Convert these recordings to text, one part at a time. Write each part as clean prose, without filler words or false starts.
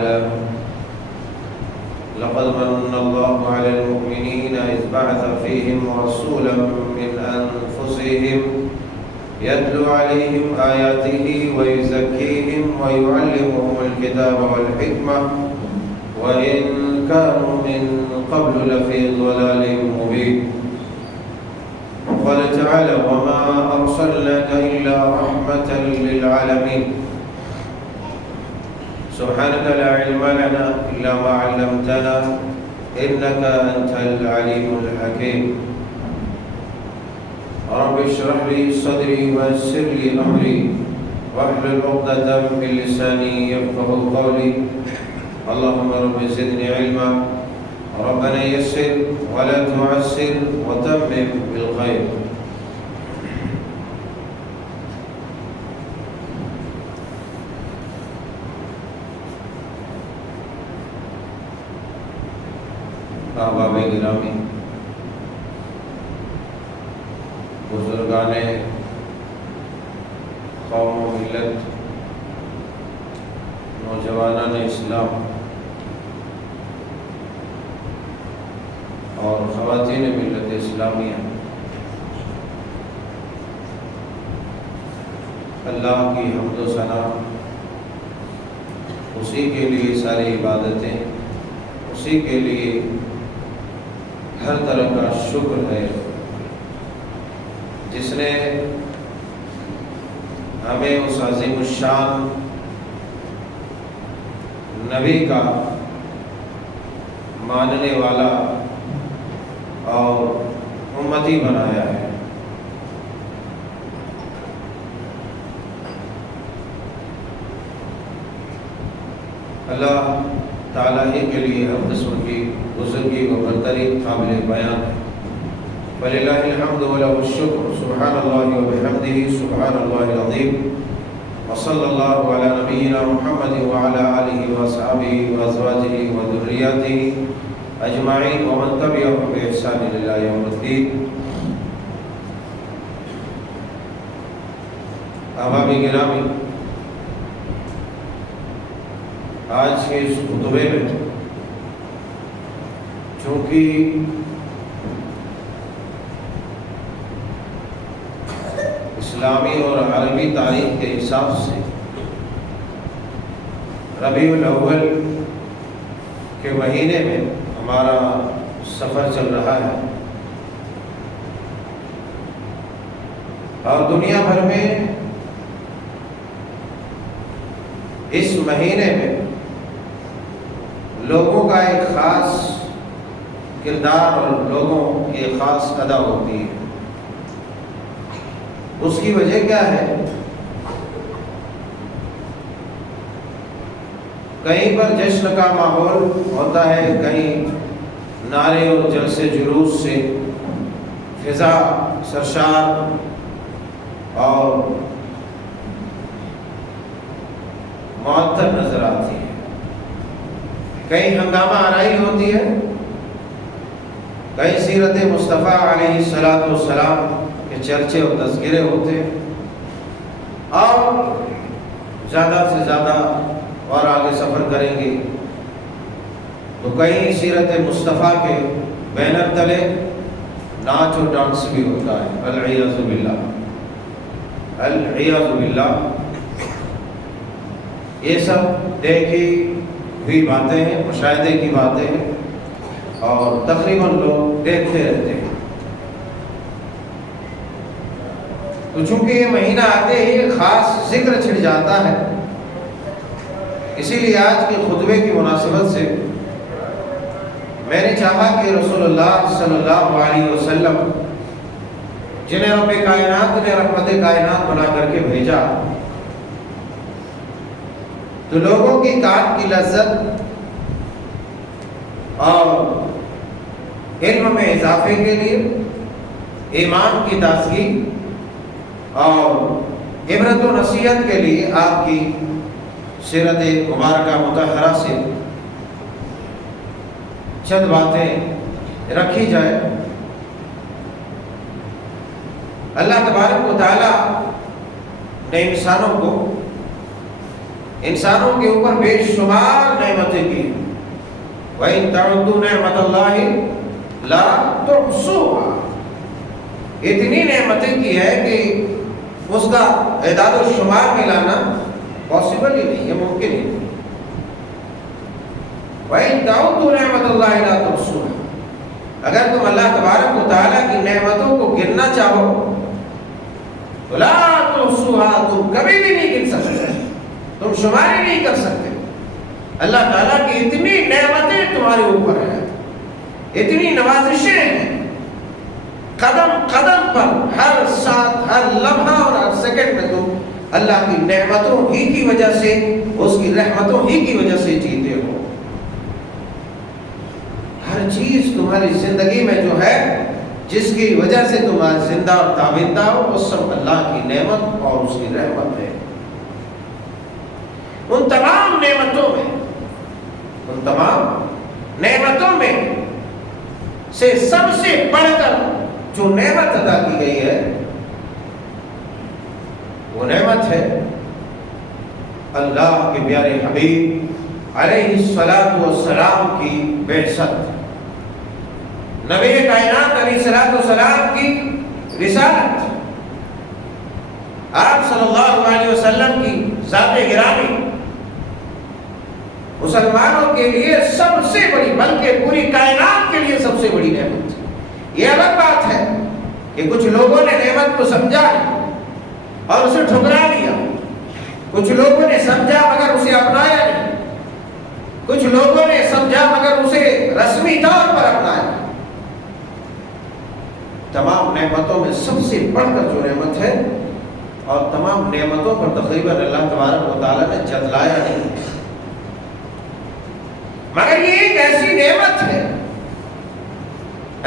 تعالى: لقد من الله على المؤمنين إذ بعث فيهم رسولا من أنفسهم يتلو عليهم آياته ويزكيهم ويعلمهم الكتاب والحكمة وإن كانوا من قبل لفي ضلال مبين. قال تعالى: وما أرسلناك إلا رحمة للعالمين. سبحانك لا علم لنا إلا ما علمتنا إنك أنت العليم الحكيم. رب اشرح لي صدري ويسر لي أمري واحلل عقدة من لساني يفقهوا قولي. اللهم رب زدني علما ربنا يسر ولا تعسر وتمم بالخير. احباب گرامی، بزرگان قوم و ملت، نوجوانان اسلام اور خواتین ملت اسلامیہ، اللہ کی حمد و ثنا، اسی کے لیے ساری عبادتیں، اسی کے لیے ہر طرح کا شکر ہے جس نے ہمیں اس عظیم الشان نبی کا ماننے والا اور امتی بنایا ہے۔ اللہ تعالیٰ ہی کے لیے ہم قسم کی بزرگی و برتری قابل بیان ہے۔ وَلِلَّهِ الْحَمْدُ وَلَهُ الشُّكْرُ سُبْحَانَ اللَّهِ وَبِحَمْدِهِ سُبْحَانَ اللَّهِ الْعَظِيمِ وصلی اللہ علی نبینا محمد وعلی آلہ وصحبہ وازواجہ وذریاتہ اجمعین ومن تبعهم بإحسان الی یوم الدین۔ احباب گرامی، آج کے اس خطبے میں چونکہ اسلامی اور عربی تاریخ کے حساب سے ربیع الاول کے مہینے میں ہمارا سفر چل رہا ہے، اور دنیا بھر میں اس مہینے میں لوگوں کا ایک خاص کردار اور لوگوں کی ایک خاص ادا ہوتی ہے۔ اس کی وجہ کیا ہے؟ کہیں پر جشن کا ماحول ہوتا ہے، کہیں نعرے اور جلسے جلوس سے فضا سرشار اور معطر نظر آتی ہے، کہیں ہنگامہ آرائی ہوتی ہے، کہیں سیرت مصطفیٰ علیہ السلام کے چرچے اور تذکرے ہوتے ہیں، اور زیادہ سے زیادہ اور آگے سفر کریں گے تو کہیں سیرت مصطفیٰ کے بینر تلے ناچ و ڈانس بھی ہوتا ہے۔ العیاذ باللہ، العیاذ باللہ۔ یہ سب دیکھی ہوئی باتیں ہیں، مشاہدے کی باتیں ہیں، اور تقریباً لوگ دیکھتے رہتے ہیں۔ تو چونکہ یہ مہینہ آتے ہی خاص ذکر چھڑ جاتا ہے، اسی لیے آج کے خطبے کی مناسبت سے میں نے چاہا کہ رسول اللہ صلی اللہ علیہ وسلم، جنہیں رب کائنات نے رحمت کائنات بنا کر کے بھیجا، تو لوگوں کی کان کی لذت اور علم میں اضافے کے لیے، ایمان کی تازگی اور عبرت و نصیحت کے لیے آپ کی سیرت مبارکہ مطہرہ سے چند باتیں رکھی جائے۔ اللہ تبارک و تعالیٰ نے انسانوں کے اوپر بے شمار نعمتیں نعمتیں کی ہیں. وَإِن تَعُدُّوا نِعْمَتَ اللَّهِ لَا تُحْصُوهَا. اتنی نعمتیں کی ہے کہ اس کا اعداد و شمار ملانا پاسبل ہی نہیں ہے، ممکن ہی نہیں. وَإِن تَعُدُّوا نِعْمَتَ اللَّهِ لَا تُحْصُوهَا. اگر تم اللہ تبارک و تعالیٰ کی نعمتوں کو گننا چاہو تو لا تحصوها، تم کبھی بھی نہیں گن سکتے، تم شمار ہی نہیں کر سکتے. اللہ تعالیٰ کی اتنی نعمتیں تمہارے اوپر ہیں، اتنی نوازشیں ہیں، قدم قدم پر، ہر ساتھ، ہر لمحہ اور ہر سیکنڈ میں تم اللہ کی نعمتوں ہی کی وجہ سے، اس کی رحمتوں ہی کی وجہ سے جیتے ہو. ہر چیز تمہاری زندگی میں جو ہے جس کی وجہ سے تم آج زندہ اور تابندہ ہو، وہ سب اللہ کی نعمت اور اس کی رحمت ہے. ان تمام نعمتوں میں سے سب سے بڑھ کر جو نعمت عطا کی گئی ہے وہ نعمت ہے اللہ کے پیارے حبیب علیہ الصلاۃ والسلام کی بعثت، نبی کائنات علیہ الصلاۃ والسلام کی رسالت، آپ صلی اللہ علیہ وسلم کی ذات گرامی. مسلمانوں کے لیے سب سے بڑی، بلکہ پوری کائنات کے لیے سب سے بڑی نعمت. یہ الگ بات ہے کہ کچھ لوگوں نے نعمت کو سمجھا اور اسے ٹھکرا دیا، کچھ لوگوں نے سمجھا مگر اسے اپنایا نہیں، کچھ لوگوں نے سمجھا مگر اسے رسمی طور پر اپنایا. تمام نعمتوں میں سب سے بڑھ کر جو نعمت ہے، اور تمام نعمتوں پر تقریباً اللہ تبارک و تعالیٰ نے جتلایا نہیں، مگر یہ ایک ایسی نعمت ہے،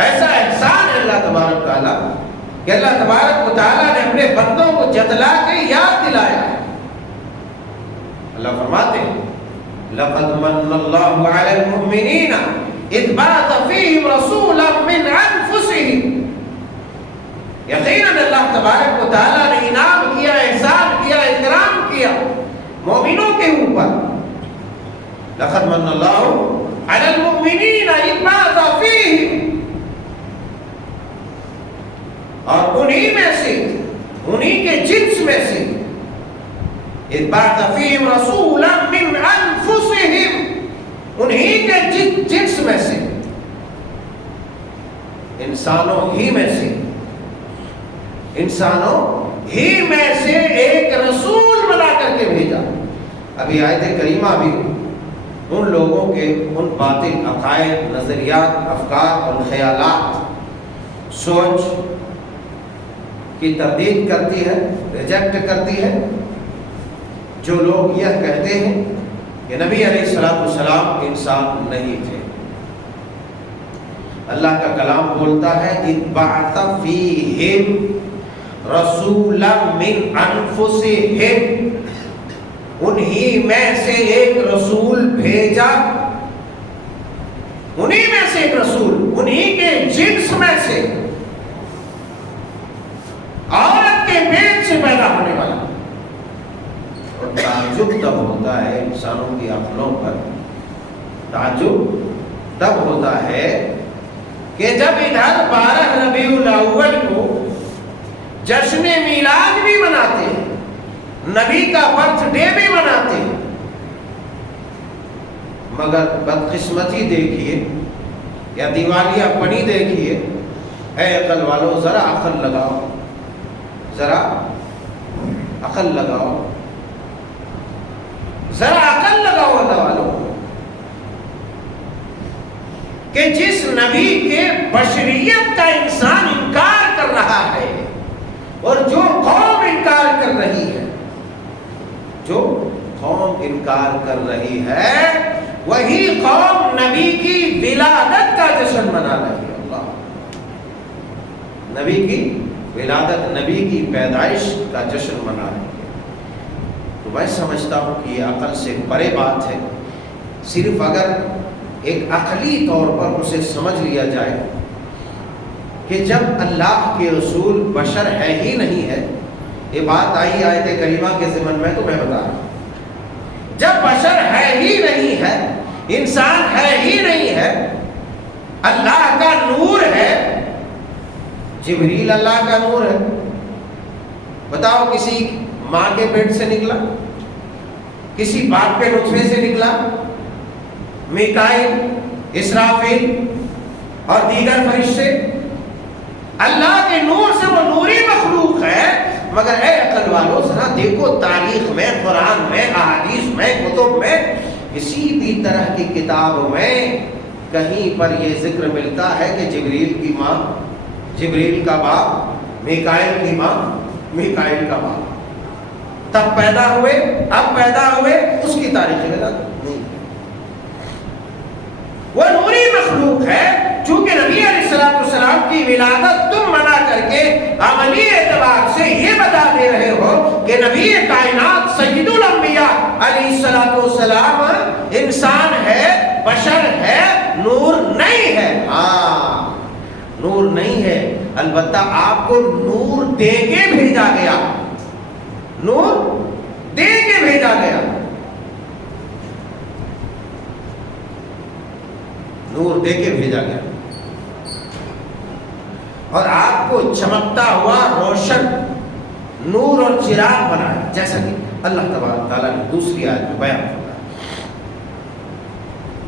ایسا احسان ہے اللہ تبارک تعالیٰ کہ اللہ تبارک و تعالیٰ نے اپنے بندوں کو جتلا کے یاد دلایا ہے. اللہ فرماتے ہیں لَقَدْ مَنَّ اللَّهُ عَلَى الْمُؤْمِنِينَ إِذْ بَعَثَ فِيهِمْ رَسُولًا مِّنْ أَنفُسِهِمْ. یقیناً اللہ تبارک و تعالیٰ نے انعام کیا، احسان کیا، اکرام کیا مومنوں کے اوپر. لَقَدْ مَنَّ اللَّهُ عَلَى الْمُؤْمِنِينَ إِذْ بَعَثَ فِيهِمْ. اور انہی میں سے، انہی کے جنس میں سے، اذ بعث فیہم رسولا من انفسہم، انہی کے جنس میں سے، انسانوں ہی میں سے ایک رسول بنا کر کے بھیجا. ابھی آیت کریمہ بھی ان لوگوں کے ان باطل عقائد، نظریات، افکار اور خیالات، سوچ کی تردید کرتی ہے، ریجیکٹ کرتی ہے. جو لوگ یہ کہتے ہیں کہ نبی علیہ الصلوۃ والسلام انسان نہیں تھے. اللہ کا کلام بولتا ہے اذ بعث فیہم رسولا من انفسہم، انہی میں سے ایک رسول بھیجا، انہی میں سے ایک رسول، انہی کے جنس میں سے، عورت کے پیٹ سے پیدا ہونے والا. اور تعجب تب ہوتا ہے انسانوں کی عقلوں پر، تعجب تب ہوتا ہے کہ جب ادھر 12 ربیع الاول کو جشن میلاد بھی مناتے ہیں، نبی کا برتھ ڈے بھی مناتے ہیں، مگر بدقسمتی دیکھیے یا دیوالیہ پنی دیکھیے. اے عقل والو ذرا عقل لگاؤ، ذرا عقل لگاؤ، ذرا عقل لگاؤ اللہ والوں، کہ جس نبی کے بشریت کا انسان انکار کر رہا ہے اور جو قوم انکار کر رہی ہے، جو قوم انکار کر رہی ہے، وہی قوم نبی کی ولادت کا جشن منا رہی ہے. اللہ، نبی کی ولادت، نبی کی پیدائش کا جشن منا رہی ہے. تو میں سمجھتا ہوں کہ یہ عقل سے پرے بات ہے. صرف اگر ایک عقلی طور پر اسے سمجھ لیا جائے کہ جب اللہ کے رسول بشر ہے ہی نہیں ہے، یہ بات آئی آیت کریمہ کے ضمن میں تو میں بتا رہا ہوں، جب بشر ہے ہی نہیں ہے انسان ہے ہی نہیں ہے، اللہ کا نور ہے۔ جبریل اللہ کا نور ہے۔ بتاؤ کسی ماں کے پیٹ سے نکلا، کسی باپ کے نطفے سے نکلا؟ میکائیل، اسرافیل اور دیگر فرشتے اللہ کے نور سے، وہ نوری مخلوق ہے۔ مگر اے عقل والو ذرا دیکھو تاریخ میں، قرآن میں، احادیث میں، کتب میں، کسی بھی طرح کی کتاب میں کہیں پر یہ ذکر ملتا ہے کہ جبریل کی ماں، جبریل کا باپ، میکائیل کی ماں، میکائیل کا باپ تب پیدا ہوئے، اب پیدا ہوئے، اس کی تاریخ نہیں۔ وہ نوری مخلوق ہے۔ چونکہ نبی علیہ السلام کی ولادت تم منع کر کے عملی اعتبار سے یہ بتا دے رہے ہو کہ نبی کائنات سید الانبیاء علیہ السلام انسان ہے، بشر ہے، نور نہیں ہے۔ ہاں نور نہیں ہے، البتہ آپ کو نور دے کے بھیجا گیا، نور دے کے بھیجا گیا، نور دے کے بھیجا گیا، اور آپ کو چمکتا ہوا روشن نور اور چراغ بنایا، جیسا کہ اللہ تبارک تعالیٰ نے دوسری آیت میں بیان کیا۔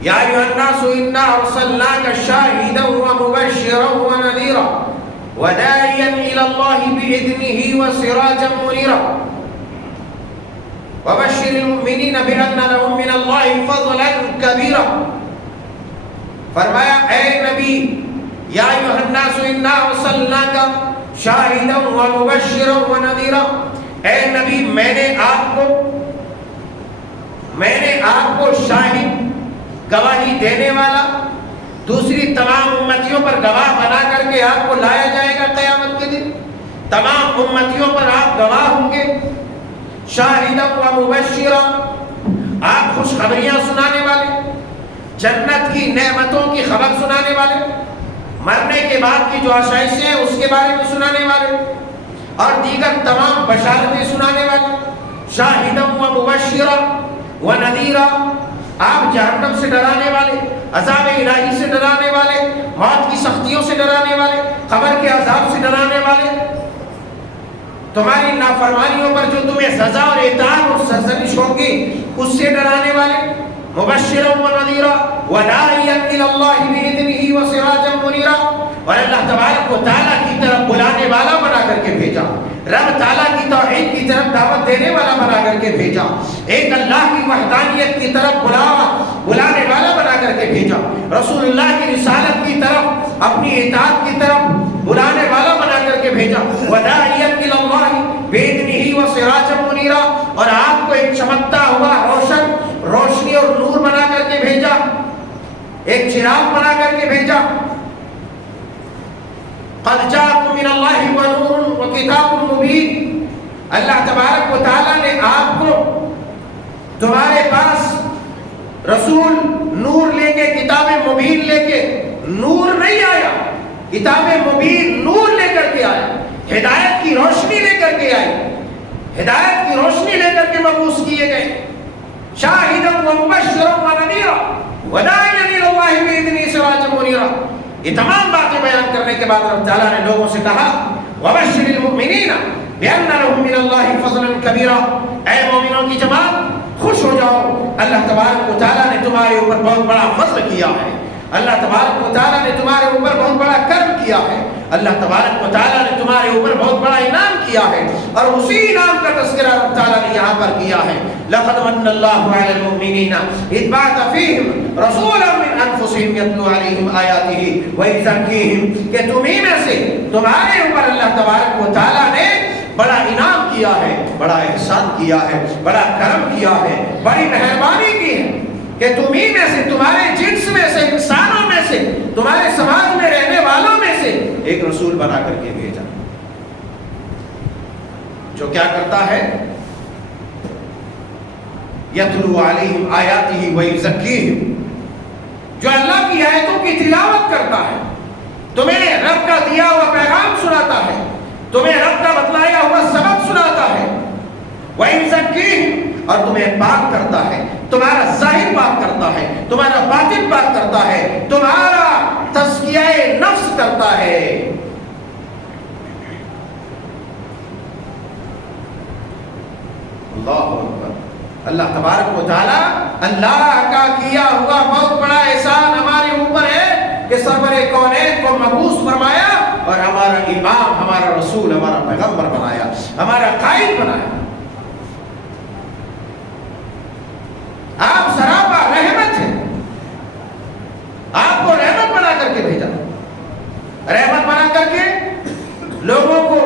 یا ایھا الناس انا ارسلناک شاہدا ومبشرا ونذیرا وداعیا الی اللہ باذنہ وسراجا منیرا وبشر المؤمنین بان لهم من اللہ فضلا کبیرا۔ فرمایا اے نبی، یا ایھا الناس انا ارسلناک شاہدا ومبشرا ونذیرا، اے نبی میں نے آپ کو شاہد، گواہی دینے والا، دوسری تمام امتیوں پر گواہ بنا کر کے آپ کو لایا جائے گا قیامت کے دن، تمام امتیوں پر آپ گواہ ہوں گے۔ شاہدا و مبشرا، آپ خوشخبریاں سنانے والے، جنت کی نعمتوں کی خبر سنانے والے، مرنے کے بعد کی جو آشائشیں ہیں اس کے بارے میں سنانے والے، اور دیگر تمام بشارتیں سنانے والے۔ شاہدا و مبشرا و نذیرا، آپ جہنم سے ڈرانے والے، عذاب الہی سے ڈرانے والے، موت کی سختیوں سے ڈرانے والے، قبر کے عذاب سے ڈرانے والے، تمہاری نافرمانیوں پر جو تمہیں سزا اور اعتاب اور سرزنش ہوگی اس سے ڈرانے والے۔ مبشرا ونذیرا وداعیا الی اللہ باذنہ وسراجا منیرا، اور اللہ تبارک و تعالیٰ کی طرف بلانے والا بنا کر کے بھیجا، رب تعالیٰ کی توحید کی طرف دعوت دینے والا بنا کر کے بھیجا، ایک اللہ کی وحدانیت کی طرف بلانے والا بنا کر کے بھیجا، رسول اللہ کی رسالت کی طرف، اپنی اطاعت کی طرف بلانے والا بنا کر کے بھیجا۔ وداعیا الی اللہ باذنہ وسراجا منیرا، اور آپ کو ایک چمکتا ہوا روشنی اور نور بنا کر کے بھیجا، ایک چراغ بنا کر کے بھیجا۔ قد جاءکم من اللہ ونور وکتاب مبین، اللہ تبارک و تعالیٰ نے آپ کو، تمہارے پاس رسول نور لے کے، کتاب مبین لے کے، نور نہیں آیا، کتاب مبین نور لے کر کے آیا، ہدایت کی روشنی لے کر کے آئی، ہدایت کی روشنی لے کر کے مبعوث کیے گئے۔ شاہدا ومبشرا ونذیرا وداعیا الی اللہ باذنہ سراجا منیرا۔ یہ تمام باتیں بیان کرنے کے بعد رب تعالیٰ نے لوگوں سے کہا وبشر المؤمنین بان لهم من اللہ فضلا کبیرا، اے مومنوں کی جماعت خوش ہو جاؤ، اللہ تبارک و تعالیٰ نے تمہارے اوپر بہت بڑا فضل کیا ہے، اللہ تبارک و تعالیٰ نے تمہارے اوپر بہت بڑا کرم کیا ہے، اللہ تبارک و تعالیٰ نے تمہارے اوپر بہت بڑا انعام کیا ہے، اور اسی انعام کا تذکرہ رب تعالیٰ نے یہاں پر کیا ہے۔ لقد من اللہ علی المؤمنین اذ بعث فیہم رسولا من انفسہم یتلو علیہم آیاتہ ویزکیہم، کہ تمہیں میں سے تمہارے اوپر اللہ تبارک و تعالیٰ نے بڑا انعام کیا ہے، بڑا احسان کیا ہے، بڑا کرم کیا ہے، بڑی مہربانی کی ہے کہ تمہیں میں سے، تمہارے جنس میں سے، انسانوں میں سے، تمہارے سماج میں رہنے والوں میں سے ایک رسول بنا کر کے بھیجا، جو کیا کرتا ہے؟ یتلو علیہم آیاتہ ویزکیہم، جو اللہ کی آیتوں کی تلاوت کرتا ہے، تمہیں رب کا دیا ہوا پیغام سناتا ہے، تمہیں رب کا بتلایا ہوا سبق سناتا ہے، ویزکیہم، اور تمہیں پاک کرتا ہے، تمہارا ظاہر پاک کرتا ہے، تمہارا اللہ اکبر. اللہ تبارک و تعالی اللہ کا کیا ہوا بہت بڑا احسان ہمارے اوپر ہے کہ سرور کونین کو مبعوث فرمایا اور ہمارا امام، ہمارا رسول، ہمارا پیغمبر بنایا، ہمارا قائد بنایا. آپ سراپا رحمت ہیں، آپ کو رحمت بنا کر کے بھیجا، رحمت بنا کر کے لوگوں کو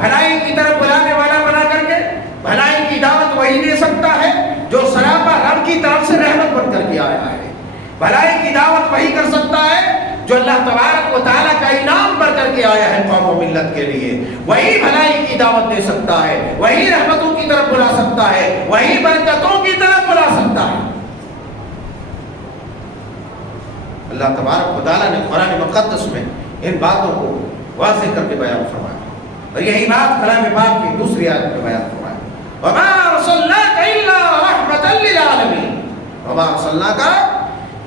بھلائی کی طرف بلانے والا بنا کر کے. بھلائی کی دعوت وہی دے سکتا ہے جو سراپا رب کی طرف سے رحمت بن کر کے آیا ہے. بھلائی کی دعوت وہی کر سکتا ہے جو اللہ تبارک و تعالیٰ کا انعام بن کر کے آیا ہے قوم و ملت کے لیے. وہی بھلائی کی دعوت دے سکتا ہے، وہی رحمتوں کی طرف بلا سکتا ہے، وہی برکتوں کی طرف بلا سکتا ہے. اللہ تبارک و تعالیٰ نے قرآن مقدس میں ان باتوں کو واضح کر کے بیان فرمایا اور یہی بات کلام پاک کی دوسری آیت میں بیان فرمایا. وَمَا أَرْسَلْنَاكَ إِلَّا رَحْمَةً لِّلْعَالَمِينَ. وَمَا أَرْسَلْنَاكَ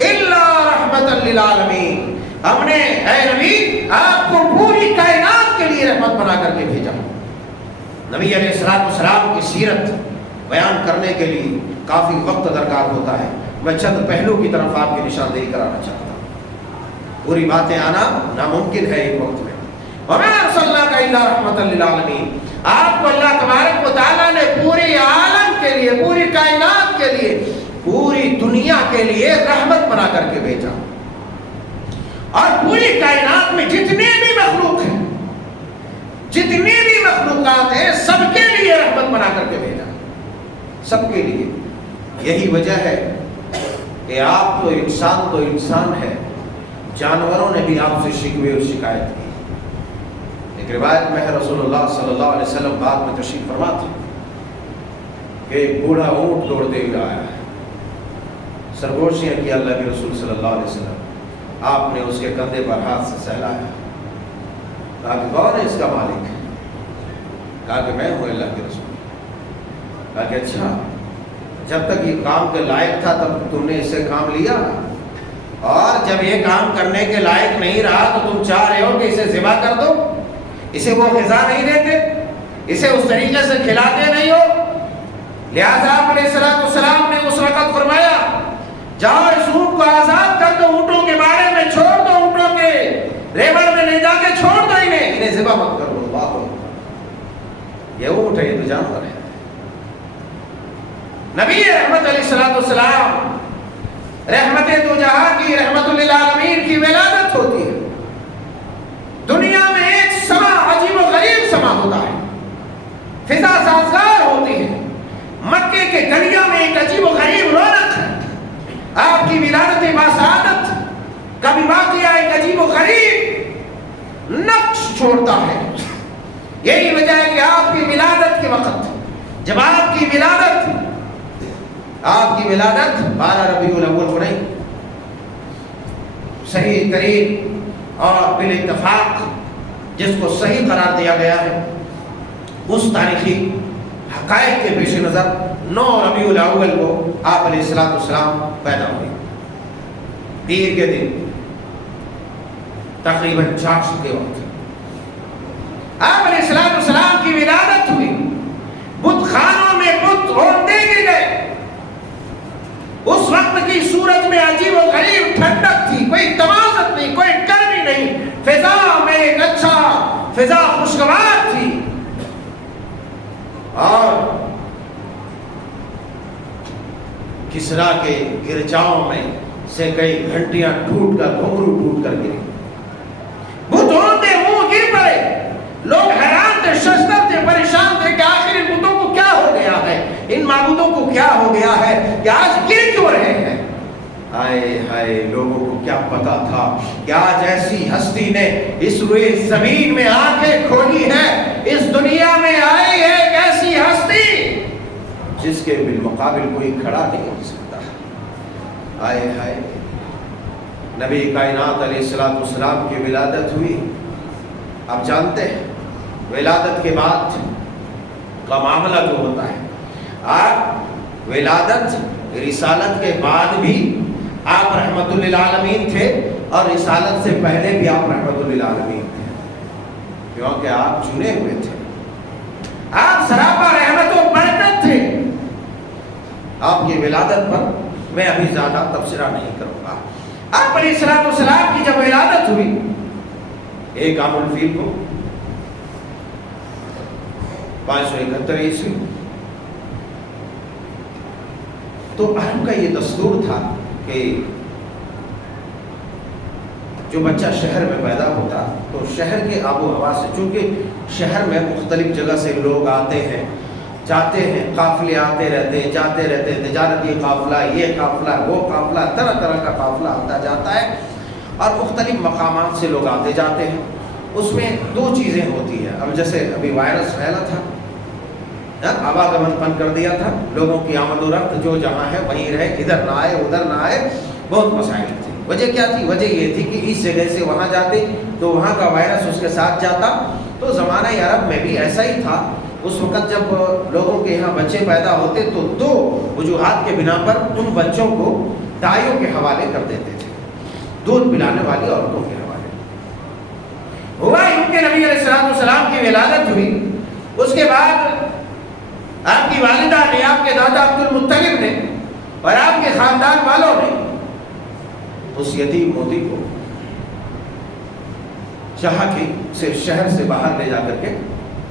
إِلَّا رَحْمَةً لِّلْعَالَمِينَ. ہم نے اے نبی آپ کو پوری کائنات کے لیے رحمت بنا کر کے بھیجا. نبی علیہ السلام کی سیرت بیان کرنے کے لیے کافی وقت درکار ہوتا ہے. میں چند پہلو کی طرف آپ کی نشاندہی کرانا چاہتا ہوں. پوری باتیں آنا ناممکن ہے ایک وقت میں. وَمَا أَرْسَلْنَاكَ إِلَّا رَحْمَةً لِّلْعَالَمِينَ. آپ کو اللہ تبارک و تعالیٰ نے پوری عالم کے لیے، پوری کائنات کے لیے، پوری دنیا کے لیے رحمت بنا کر کے بھیجا. اور پوری کائنات میں جتنے بھی مخلوق ہیں، جتنی بھی مخلوقات ہیں، سب کے لیے رحمت بنا کر کے بھیجا، سب کے لیے. یہی وجہ ہے کہ آپ تو انسان ہے، جانوروں نے بھی آپ سے شکوے اور شکایت کی. ایک روایت میں ہے رسول اللہ صلی اللہ علیہ وسلم بعد میں تشریف فرما تھے کہ ایک بوڑھا اونٹ دوڑتے ہوئے آیا ہے. سرگوشیاں کیا اللہ کے رسول صلی اللہ علیہ وسلم. آپ نے اس کے کندھے پر ہاتھ سے سہلایا، کہا کہ کون ہے اس کا مالک؟ کہا کہ میں ہوں اللہ کے رسول. کہا کہ اچھا، جب تک یہ کام کے لائق تھا تب تم نے اس سے کام لیا، اور جب یہ کام کرنے کے لائق نہیں رہا تو تم چاہ رہے ہو کہ اسے ذبح کر دو، اسے وہ غذا نہیں دیتے، اسے اس طریقے سے کھلاتے نہیں ہو. لہذا آپ علیہ السلام نے اس وقت فرمایا جاؤ اس اونٹ کو آزاد کر دو، اونٹوں کے بارے میں چھوڑ دو، اونٹوں کے ریوڑ میں لے جا کے چھوڑ دو، انہیں ذبح مت کرو. یہ اونٹ ہے، یہ تو جانور ہے. نبی رحمت علیہ السلام، رحمت دو جہاں کی، رحمت للعالمین کی ولادت ہوتی ہے. دنیا میں ایک سما عجیب و غریب سما ہوتا ہے، فضا سازگار ہوتی ہے. مکے کے گلیوں میں ایک عجیب و غریب رونق ہے. آپ کی ولادت باسعادت کا بھی واقعہ ایک عجیب و غریب نقش چھوڑتا ہے. یہی وجہ ہے کہ آپ کی ولادت کے وقت، جب آپ کی ولادت 12 ربیع الاول کو نہیں، صحیح ترین اور بالاتفاق جس کو صحیح قرار دیا گیا ہے، اس تاریخی حقائق کے پیش نظر 9 ربیع الاول کو آپ علیہ السلام پیدا ہوئے. پیر کے دن تقریباً 400 کے وقت آپ علیہ السلام کی ولادت ہوئی. بت خانوں میں بت روندے گر گئے. اس وقت کی صورت میں عجیب و غریب ٹھنڈک تھی، کوئی تمازت نہیں، کوئی گرمی نہیں، فضا میں ایک اچھا فضا خوشگوار تھی. اور کسرا کے گرجاؤں میں سے کئی گھنٹیاں ٹوٹ کر، گھنگرو ٹوٹ کر گری. بت روندے منہ گر پڑے. لوگ حیران تھے، ششدر تھے، پریشان تھے کہ آخر ان بتوں کو کیا ہو گیا ہے، ان معبودوں کو کیا ہو گیا ہے کہ آج گر کیوں رہے ہیں. ہائے ہائے، لوگوں کو کیا پتا تھا کہ آج ایسی ہستی نے اس روئے زمین میں آنکھیں کھولی ہے، اس دنیا میں آئی ہے ایک ایسی ہستی جس کے بالمقابل کوئی کھڑا نہیں ہو سکتا. ہائے ہائے، نبی کائنات علیہ السلام کی ولادت ہوئی. آپ جانتے ہیں ولادت کے بعد کا معاملہ جو ہوتا ہے، آپ ولادت رسالت کے بعد بھی آپ رحمت للعالمین تھے اور رسالت سے پہلے بھی آپ رحمت للعالمین تھے، کیونکہ آپ چنے ہوئے تھے. آپ سراپا رحمت و برکت تھے. آپ کی ولادت پر میں ابھی زیادہ تبصرہ نہیں کروں گا۔ آپ علیہ السلام کی جب ولادت ہوئی 1 عام الفیل کو 571 عیسوی، تو عرب کا یہ دستور تھا کہ جو بچہ شہر میں پیدا ہوتا تو شہر کے آب و ہوا سے، چونکہ شہر میں مختلف جگہ سے لوگ آتے ہیں جاتے ہیں، قافلے آتے رہتے ہیں جاتے رہتے ہیں، تجارتی قافلہ، یہ قافلہ، وہ قافلہ، طرح طرح کا قافلہ آتا جاتا ہے اور مختلف مقامات سے لوگ آتے جاتے ہیں۔ اس میں 2 چیزیں ہوتی ہیں۔ اب جیسے ابھی وائرس پھیلا تھا، آواگمن بند کر دیا تھا، لوگوں کی آمد و رفت جو جہاں ہے وہیں رہے، ادھر نہ آئے ادھر نہ آئے، بہت مسائل تھے۔ وجہ کیا تھی؟ وجہ یہ تھی کہ اس جگہ سے وہاں جاتے تو وہاں کا وائرس اس کے ساتھ جاتا۔ تو زمانہ عرب میں بھی ایسا ہی تھا۔ اس وقت جب لوگوں کے یہاں بچے پیدا ہوتے تو 2 وجوہات کے بنا پر ان بچوں کو دائیوں کے حوالے کر دیتے تھے، دودھ پلانے والی عورتوں کے حوالے۔ ہوا یوں کہ نبی علیہ السلام کی ولادت ہوئی، اس کے بعد آپ کی والدہ نے، آپ کے دادا عبد المطلب نے اور آپ کے خاندان والوں نے اس یتیم موتی کو چاہا کہ صرف شہر سے باہر لے جا کر کے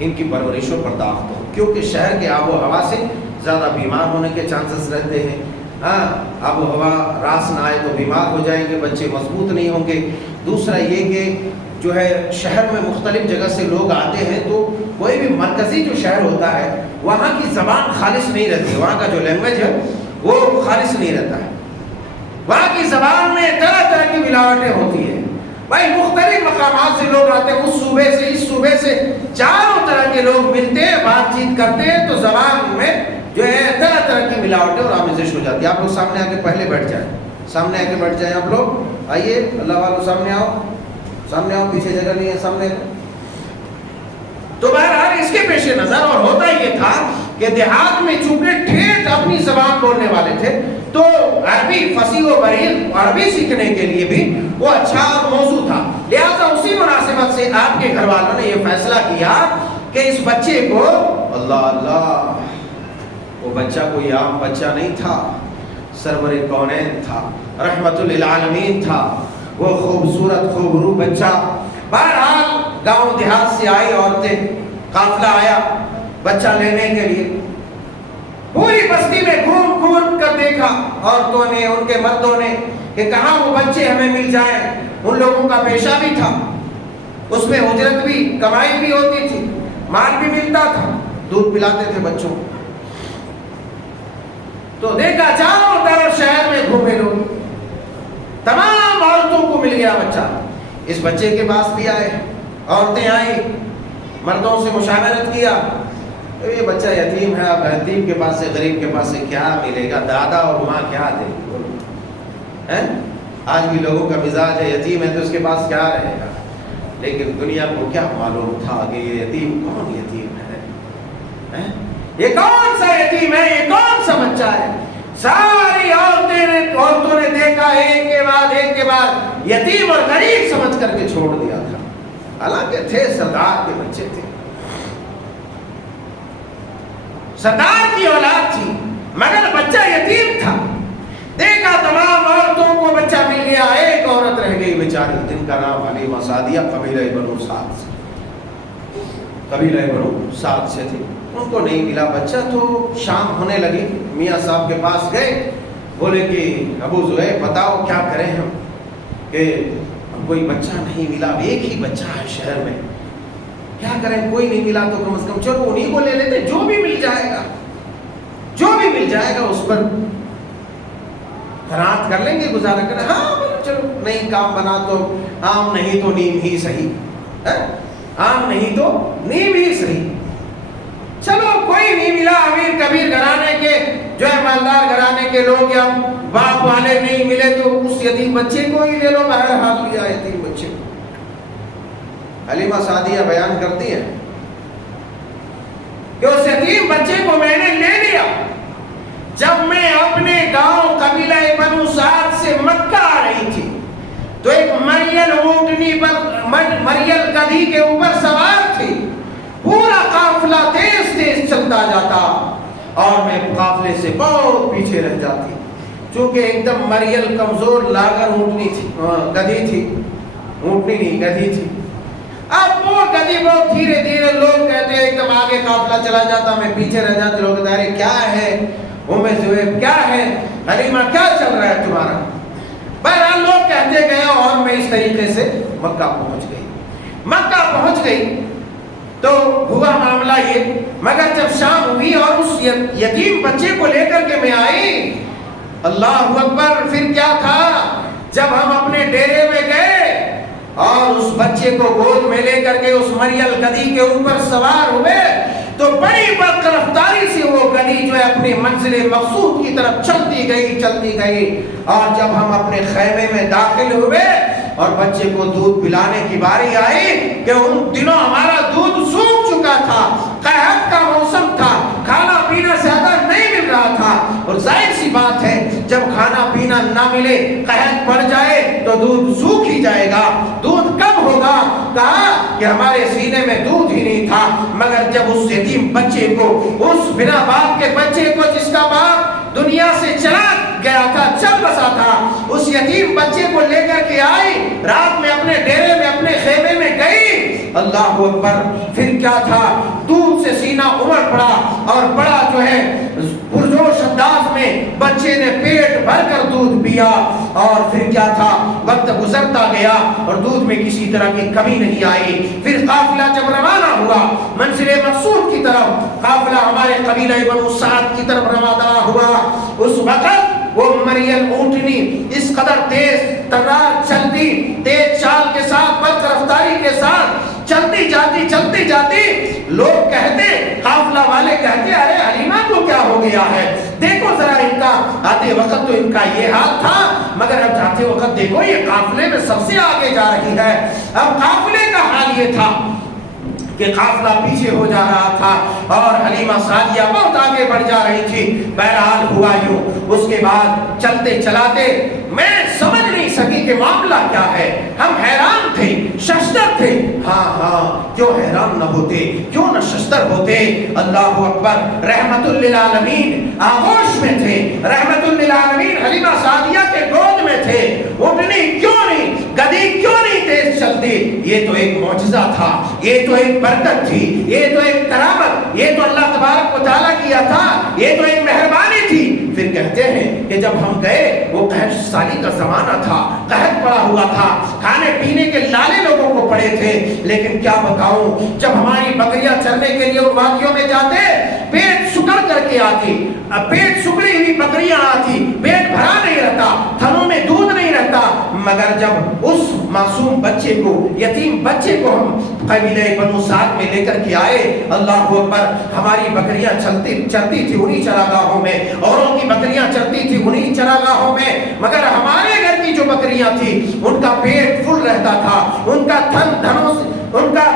ان کی پرورش و برداشت ہو، کیونکہ شہر کے آب و ہوا سے زیادہ بیمار ہونے کے چانسز رہتے ہیں۔ آب و ہوا راس نہ آئے تو بیمار ہو جائیں گے، بچے مضبوط نہیں ہوں گے۔ دوسرا یہ کہ جو ہے شہر میں مختلف جگہ سے لوگ آتے ہیں تو کوئی بھی مرکزی جو شہر ہوتا ہے وہاں کی زبان خالص نہیں رہتی، وہاں کا جو لینگویج ہے وہ خالص نہیں رہتا ہے، وہاں کی زبان میں طرح طرح کی ملاوٹیں ہوتی ہیں۔ بھائی مختلف مقامات سے لوگ آتے ہیں، اس صوبے سے اس صوبے سے، چاروں طرح کے لوگ ملتے ہیں، بات چیت کرتے ہیں، تو زبان میں جو ہے طرح طرح کی ملاوٹیں اور آمیزش ہو جاتی ہے۔ آپ لوگ سامنے آ کے پہلے بیٹھ جائیں، سامنے آ کے بیٹھ جائیں، آپ لوگ آئیے، اللہ والوں سامنے آؤ، سامنے آؤ، پیچھے جگہ نہیں ہے، سامنے۔ تو بہرحال اس کے پیش نظر اور ہوتا یہ تھا کہ دیہات میں چونکہ ٹھیٹ اپنی زبان بولنے والے تھے تو عربی فصیح و بلیغ عربی سیکھنے کے لیے بھی وہ اچھا موضوع تھا۔ لہذا اسی مناسبت سے آپ کے گھر والوں نے یہ فیصلہ کیا کہ اس بچے کو، اللہ اللہ، وہ بچہ کوئی عام بچہ نہیں تھا، سرور کونین تھا، رحمت للعالمین تھا، وہ خوبصورت خوبرو بچہ۔ بہرحال گاؤں دیہات سے آئی عورتیں، قافلہ آیا بچہ لینے کے لیے، پوری بستی میں گھوم گھوم کر دیکھا عورتوں نے، ان کے مردوں نے کہ کہاں وہ بچے ہمیں مل جائیں۔ ان لوگوں کا پیشہ بھی تھا، اس میں اجرت بھی، کمائی بھی ہوتی تھی، مال بھی ملتا تھا، دودھ پلاتے تھے بچوں۔ تو دیکھا چاروں طرف شہر میں گھومے لوگ، تمام عورتوں کو مل گیا بچہ۔ اس بچے کے پاس بھی آئے، عورتیں آئیں، مردوں سے مشاورت کیا، یہ بچہ یتیم ہے، اب یتیم کے پاس سے، غریب کے پاس سے کیا ملے گا، دادا اور ماں کیا دیں گے؟ آج بھی لوگوں کا مزاج ہے، یتیم ہے تو اس کے پاس کیا رہے گا، لیکن دنیا کو کیا معلوم تھا کہ یہ یتیم کون یتیم ہے، یہ کون سا یتیم ہے، یہ کون سا بچہ ہے۔ ساری عورتوں نے دیکھا، ایک کے بعد یتیم اور غریب سمجھ کر کے چھوڑ دیا تھا، حالانکہ تھے سردار کے بچے تھے، سردار کی اولاد تھی، مگر بچہ یتیم تھا۔ دیکھا تمام عورتوں کو بچہ مل گیا، ایک عورت رہ گئی بیچاری، جن کا نام حلیمہ سعدیہ قبیلہ بنو سعد سے، قبیلہ بنو سعد سے تھی، ان کو نہیں ملا بچہ۔ تو شام ہونے لگی، میاں صاحب کے پاس گئے، بولے کہ ابو زہیر بتاؤ کیا کریں ہم، کہ کوئی بچہ نہیں ملا، ایک ہی بچہ ہے شہر میں، کیا کریں، کوئی نہیں ملا تو کم از کم چلو انہیں کو لے لیتے، جو بھی مل جائے گا، جو بھی مل جائے گا اس پر قناعت کر لیں گے، گزارا کریں، ہاں چلو نہیں کام بنا تو عام نہیں تو نیم ہی صحیح، عام نہیں تو نیم ہی صحیح، چلو کوئی نہیں ملا، امیر کبیر گھرانے کے جو ہے مالدار گھرانے کے لوگ یا باپ والے نہیں ملے تو اس یتیم بچے کو ہی لے لو، بہرحال لیا یتیم بچے کو۔ حلیمہ سعدیہ بیان کرتی ہے کہ اس یتیم بچے کو میں نے لے لیا جب میں اپنے گاؤں قبیلہ بنو سعد سے مکہ آ رہی تھی، تو ایک مریل اونٹنی پر، مریل گدھی کے اوپر سوار تھی، پورا قافلہ تیز تیز چلتا جاتا، اور میں قافلے سے بہت پیچھے رہ جاتی، چونکہ ایک دم مریل کمزور لاغر اونٹنی تھی، گدھی تھی، اونٹنی نہیں گدھی تھی۔ اب وہ گدھی بہت دھیرے دھیرے، لوگ کہتے ہیں ایک دم آگے قافلہ چلا جاتا، میں پیچھے رہ جاتے، لوگ کہتے ہیں کیا ہے زبیب، کیا ہے حلیمہ، کیا چل رہا ہے تمہارا؟ بہرحال لوگ کہتے گئے اور میں اس طریقے سے مکہ پہنچ گئی۔ مکہ پہنچ گئی تو ہوا معاملہ یہ، مگر جب شام ہوئی اور اس یتیم بچے کو لے کر کے میں آئی، اللہ اکبر، پھر کیا تھا، جب ہم اپنے ڈیرے میں گئے اور اس بچے کو گود میں لے کر کے اس مریل گدھی کے اوپر سوار ہوئے تو بڑی برق رفتاری سے وہ گدھی جو ہے اپنی منزل مقصود کی طرف چلتی گئی، اور جب ہم اپنے خیمے میں داخل ہوئے اور بچے کو دودھ پلانے کی باری آئی کہ ان دنوں ہمارا دودھ سوکھ چکا تھا، قحط کا موسم تھا، کھانا پینا زیادہ نہیں مل رہا تھا، اور ظاہر سی بات ہے جب کھانا پینا نہ ملے، قحط پڑ جائے تو دودھ سوکھ ہی جائے گا۔ دودھ کب ہوگا؟ کہا کہ ہمارے سینے میں دودھ ہی نہیں تھا، مگر جب اس یتیم بچے کو، اس بنا باپ کے بچے کو جس کا باپ دنیا سے چلا گیا تھا، چل بسا تھا، اس یتیم بچے کو لے کر کے آئی، رات میں اپنے ڈیرے میں اپنے خیمے میں گئی، اللہ اکبر، پھر کیا تھا، دودھ سے سینہ امڑ پڑا اور بڑا جو ہے پرجوش انداز میں بچے نے پیٹ بھر کر دودھ پیا، اور پھر کیا تھا، وقت گزرتا گیا اور دودھ میں کسی طرح کی کمی نہیں آئی۔ پھر قافلہ جب روانہ ہوا منزل مقصود کی طرف، قافلہ ہمارے قبیلہ بنو سعد کی طرف روانہ ہوا، اس وقت وہ مریل اونٹنی اس قدر تیز ترار چلتی، تیز چال کے ساتھ، برق رفتاری کے ساتھ چلتی جاتی، لوگ کہتے، قافلہ والے کہتے، ارے حلیمہ کو کیا ہو گیا ہے، دیکھو ذرا ان کا، آتے وقت تو ان کا یہ حال تھا، مگر اب جاتے وقت دیکھو یہ قافلے میں سب سے آگے جا رہی ہے۔ اب قافلے کا حال یہ تھا کہ قافلہ پیچھے ہو جا رہا تھا اور حلیمہ سعدیہ بہت آگے بڑھ جا رہی تھی۔ بہرحال ہوا یوں، اس کے بعد چلتے چلاتے میں سمجھ نہیں سکی کہ معاملہ کیا ہے، ہم حیران تھے، ششدر تھے، ہاں کیوں حیران نہ ہوتے، کیوں نہ ششدر ہوتے، اللہ اکبر، رحمت للعالمین آغوش میں تھے، رحمت للعالمین حلیمہ سعدیہ کے گود میں تھے، اٹھنی کیوں نہیں، گدھی کیوں نہیں تیز چلتی، یہ تو ایک معجزہ تھا، یہ تو ایک برکت تھی، یہ تو ایک کرامت، یہ تو اللہ تبارک و تعالیٰ کیا تھا، یہ تو ایک مہربانی تھی۔ پھر کہتے ہیں کہ جب ہم گئے وہ قحط سالی کا زمانہ تھا، قحط پڑا ہوا تھا، کھانے پینے کے لالے لوگوں کو پڑے تھے، لیکن کیا بتاؤں، جب ہماری بکریاں چرنے کے لیے وادیوں میں جاتے پیٹ سکڑ کر کے آتی، پیٹ سکڑی ہوئی بکریاں آتی، پیٹ بھرا نہیں رہتا، تھنوں میں دودھ نہیں رہتا، مگر جب اس معصوم بچے کو، یتیم بچے کو ہم قبیلہ بنو سعد میں لے کر کے آئے، اللہ اکبر، ہماری بکریاں چرتی تھی انہی چراگاہوں میں، اوروں کی بکریاں چرتی تھی انہی چراگاہوں میں، مگر ہمارے گھر کی جو بکریاں تھی ان کا پیٹ فل رہتا تھا، ان کا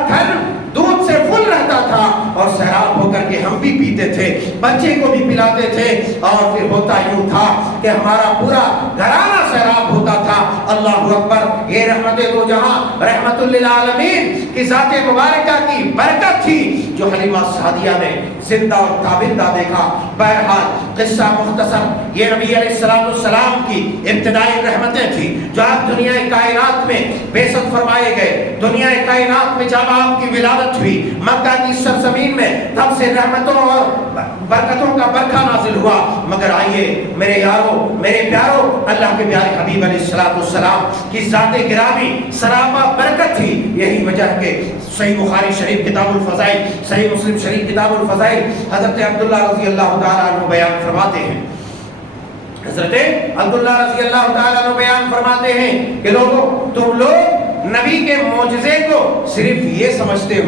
تھن دودھ سے فل رہتا تھا، اور سیراب ہو کر کے ہم بھی پیتے تھے، بچے کو بھی پلاتے تھے، اور پھر ہوتا یوں تھا کہ ہمارا پورا گھرانہ سیراب ہوتا تھا۔ اللہ اکبر، یہ رحمت دو جہاں، رحمت للعالمین کی ذات مبارکہ کی برکت تھی جو حلیمہ سعدیہ نے زندہ اور تابندہ دیکھا۔ بہرحال قصہ مختصر، یہ نبی علیہ السلام کی ابتدائی رحمتیں تھی جو آپ دنیا کائنات میں بعثت فرمائے گئے، دنیا کائنات میں جب آپ کی ولادت ہوئی، مکہ کی سرزمین میں، تب سے رحمتوں اور برکتوں کا برکھا نازل ہوا۔ مگر آئیے میرے یارو، میرے پیارو، اللہ کے پیارے حبیب علیہ السلام کی ذات گرامی سراپا برکت تھی، یہی وجہ کہ صحیح بخاری شریف کتاب الفضائل، صحیح مسلم شریف کتاب الفضائل، حضرت عبداللہ رضی اللہ تعالیٰ عنہ بیان فرماتے ہیں، حضرت عبداللہ رضی اللہ تعالیٰ عنہ بیان فرماتے ہیں کہ لوگوں، تم لوگ نبی کے معجزے کو صرف یہ سمجھتے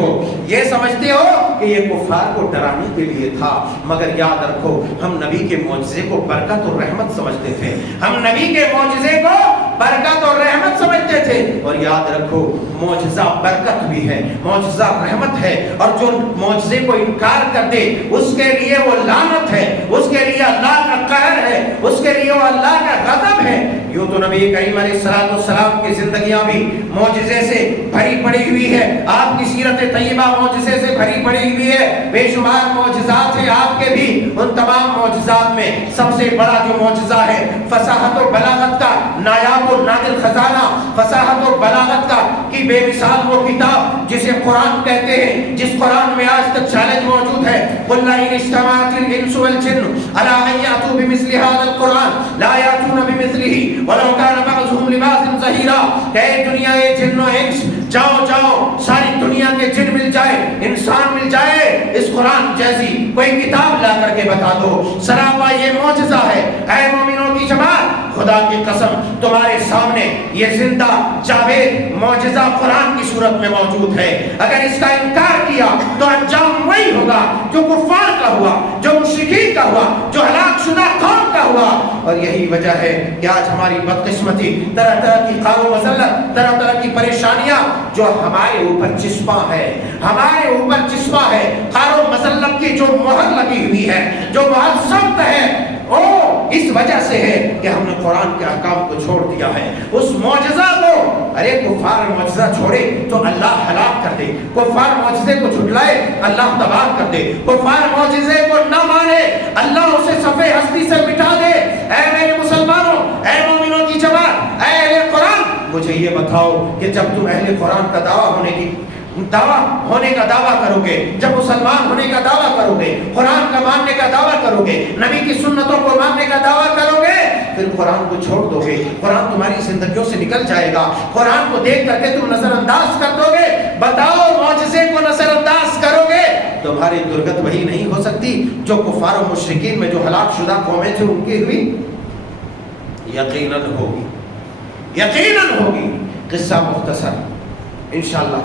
ہو کہ یہ کفار کو ڈرانے کے لیے تھا، مگر یاد رکھو ہم نبی کے معجزے کو برکت اور رحمت سمجھتے تھے، ہم نبی کے معجزے کو برکت اور رحمت سمجھتے تھے. اور یاد رکھو معجزہ برکت بھی ہے, معجزہ رحمت ہے, اور جو معجزے کو انکار کر دے اس کے لیے وہ لعنت ہے, اس کے لیے اللہ کا قہر ہے, اس کے لیے وہ اللہ کا غضب ہے. یوں تو نبی کریم علیہ السلام کی زندگیاں بھی معجزے سے بھری پڑی ہوئی ہے, آپ کی سیرت طیبہ معجزے سے بھری پڑی ہوئی ہے, بے شمار معجزات ہیں آپ کے بھی. ان تمام معجزات میں سب سے بڑا جو معجزہ ہے فصاحت و بلاغت کا نایاب و نادر خزانہ, فصاحت و بلاغت کا کی بے مثال وہ کتاب جسے قرآن کہتے ہیں, جس قرآن میں آج تک چیلنج موجود ہے. قل ان اجتمعت الانس والجن على ان یاتوا بمثل هذا القرآن لا یاتون بمثله ولو كان بعضهم لبعض ظہیرا. کہ دنیا کے جن و انس جاؤ جاؤ, ساری دنیا کے جن مل جائے, انسان مل جائے, اس قرآن جیسی کوئی کتاب لا کر کے بتا دو, سراپا یہ معجزہ ہے. اے مومنوں کی جماعت, خدا کی قسم تمہارے سامنے یہ زندہ جاوید معجزہ قرآن کی صورت میں موجود ہے. اگر اس کا انکار کیا تو انجام وہی ہوگا جو کفار کا ہوا, جو مشرکین کا ہوا, جو ہلاک شدہ قوم کا ہوا. اور یہی وجہ ہے کہ آج ہماری بدقسمتی, طرح طرح کی قہر و مذلت, طرح طرح کی پریشانیاں جو ہمارے اوپر چسپاں ہے, ہمارے اوپر چسپاں ہے, قہر و مذلت کی جو مہر لگی ہوئی ہے, جو مہر سخت ہے, او اس وجہ سے ہے کہ ہم نے قرآن کے احکام کو چھوڑ دیا ہے. اس معجزہ کو, ارے کفار معجزہ چھوڑے تو اللہ ہلاک کر دے, کفار معجزے کو جھٹلائے اللہ تباہ کر دے, کفار معجزے کو نہ مانے اللہ اسے صفحے ہستی سے مٹا دے. اے میرے مسلمانوں, اے مومنوں کی جماعت, اے اہل قرآن, مجھے یہ بتاؤ کہ جب تم اہل قرآن کا دعویٰ ہونے کا دعویٰ کرو گے, جب مسلمان ہونے کا دعویٰ کرو گے, قرآن کا ماننے کا دعویٰ کرو گے, نبی کی سنتوں کو ماننے کا دعویٰ کرو گے, پھر قرآن کو چھوڑ دو گے, قرآن تمہاری زندگیوں سے نکل جائے گا, قرآن کو دیکھ کر کے تم نظر انداز کر دو گے. بتاؤ معجزے کو نظر انداز کرو گے, تمہاری درگت وہی نہیں ہو سکتی جو کفار و مشرکین میں جو ہلاک شدہ قومیں تھیں ان کی ہوئی. یقیناً ہوگی, یقیناً ہوگی. قصہ مختصر انشاءاللہ,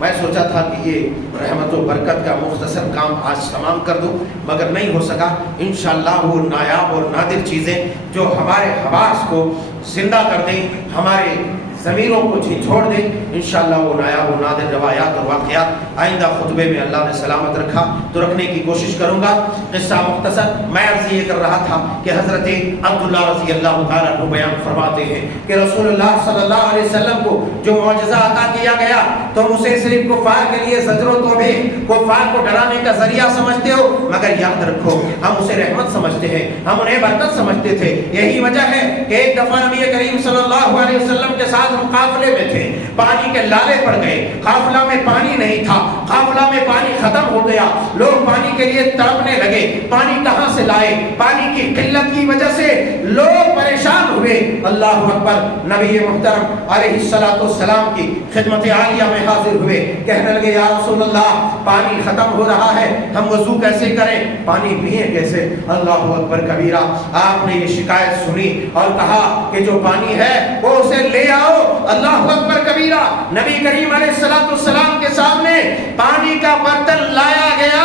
میں سوچا تھا کہ یہ رحمت و برکت کا مختصر کام آج تمام کر دوں, مگر نہیں ہو سکا. انشاءاللہ وہ نایاب اور نادر چیزیں جو ہمارے حواس کو زندہ کر دیں, ہمارے ضمیروں کو چھوڑ دیں, انشاءاللہ وہ نایاب و نادر روایات اور واقعات آئندہ خطبے میں اللہ نے سلامت رکھا تو رکھنے کی کوشش کروں گا. قصہ مختصر میں عرض یہ کر رہا تھا کہ حضرت عبداللہ رضی اللہ تعالیٰ عنہ بیان فرماتے ہیں کہ رسول اللہ صلی اللہ علیہ وسلم کو جو معجزہ عطا کیا گیا تم اسے صرف کفار کے لیے زجر و توبیخ, کفار کو ڈرانے کا ذریعہ سمجھتے ہو, مگر یاد رکھو ہم اسے رحمت سمجھتے ہیں, ہم انہیں برکت سمجھتے تھے. یہی وجہ ہے کہ ایک دفعہ نبی کریم صلی اللہ علیہ وسلم کے ساتھ ہم قافلے میں تھے, پانی کے لالے پڑ گئے, قافلہ میں پانی نہیں تھا, قافلہ میں پانی ختم ہو گیا, لوگ پانی کے لیے تڑپنے لگے, پانی کہاں سے لائے, پانی کی قلت کی وجہ سے لوگ پریشان ہوئے. اللہ اکبر, نبی محترم علیہ الصلوۃ والسلام کی خدمت عالیہ میں حاضر ہوئے, کہنے لگے یا رسول اللہ پانی ختم ہو رہا ہے, ہم وضو کیسے کریں, پانی پیئیں کیسے. اللہ اکبر کبیرہ, آپ نے یہ شکایت سنی اور کہا کہ جو پانی ہے وہ اسے لے آؤ. اللہ اکبر کبیرہ, نبی کریم علیہ الصلوۃ والسلام کے سامنے پانی کا برتن لایا گیا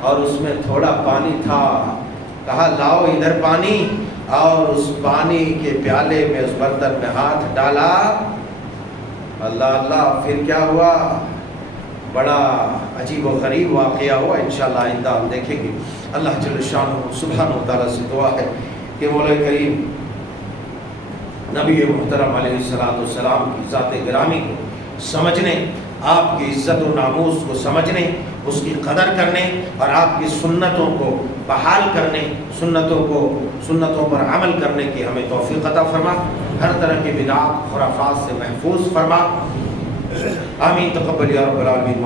اور اس میں تھوڑا پانی تھا. کہا لاؤ ادھر پانی, اور اس پانی کے پیالے میں اس برتن میں ہاتھ ڈالا. اللہ اللہ, پھر کیا ہوا, بڑا عجیب و غریب واقعہ ہوا. انشاءاللہ آئندہ ہم دیکھیں گے. اللہ جل شانہ سبحانہ و تعالیٰ سے دعا ہے کہ مولا کریم نبی محترم علیہ السلام کی ذات گرامی کو سمجھنے, آپ کی عزت و ناموس کو سمجھنے, اس کی قدر کرنے اور آپ کی سنتوں کو بحال کرنے, سنتوں پر عمل کرنے کی ہمیں توفیق عطا فرما. ہر طرح کے بدعات خرافات سے محفوظ فرما. آمین. تقبل یا رب العالمین.